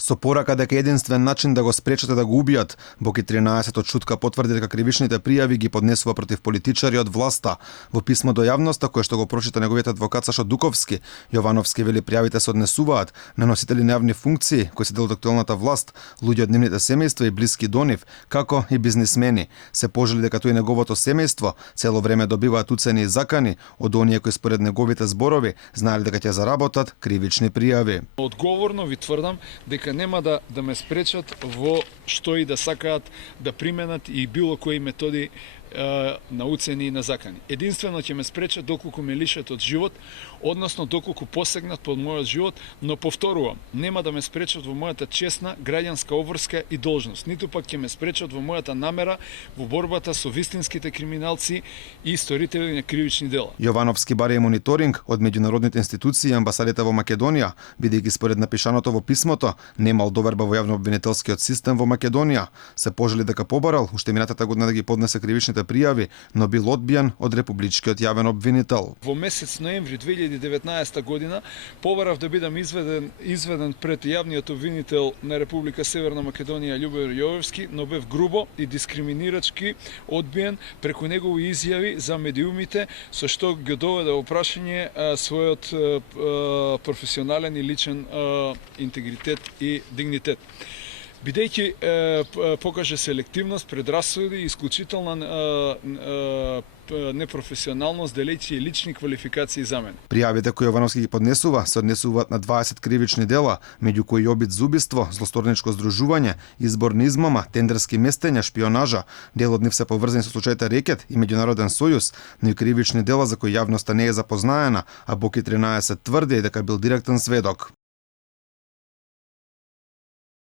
Со порака дека единствен начин да го спречат е да го убијат, Боки 13 чутка потврди дека кривичните пријави ги поднесува против политичари од власта. Во писмо до јавноста кое што го прочита неговиот адвокат Сашо Дуковски, Јовановски вели пријавите се однесуваат на носители на јавни функции кои се дел од актуелната власт, луѓе од нивните семејства и блиски до нив, како и бизнисмени. Се пожали дека тој неговото семејство цело време добиваат уцени и закани од оние кои според неговите зборови знаеле дека ќе заработат кривични пријави. Одговорно ви тврдам дека нема да ме спречат во што и да сакаат да применат и било кои методи на уцени и на закани. Единствено ќе ме спречат доколку ме лишат од живот, односно доколку посегнат под мојот живот, но повторувам, нема да ме спречат во мојата чесна граѓанска обврска и должност, ниту пак ќе ме спречат во мојата намера во борбата со вистинските криминалци и сторители на кривични дела. Јовановски баре и мониторинг од меѓународните институции и амбасадите во Македонија, бидејќи според напишаното во писмото немал доверба во јавнообвинителскиот систем во Македонија. Се пожали дека побарал уште минатата година да ги поднесе кривичните пријави, но бил одбиен од републичкиот јавен обвинител. Во месец ноември 2019 година побарав да бидам изведен пред јавниот обвинител на Република Северна Македонија Љубомир Јовевски, но бев грубо и дискриминирачки одбиен преку негови изјави за медиумите, со што го доведе во прашање својот професионален и личен интегритет и дигнитет. Бидејќи покаже селективност, предрасуди и исклучителна непрофесионалност, делејќи лични квалификации за мене. Пријавите кои Јовановски ги поднесува се однесуваат на 20 кривични дела, меѓу кои обид за убиство, злосторничко здружување, изборни измама, тендерски местења, шпионажа. Дел од нив се поврзани со случајите Рекет и Меѓународен сојуз, но и кривични дела за кои јавноста не е запознаена, а Боки 13 тврди дека бил директен сведок.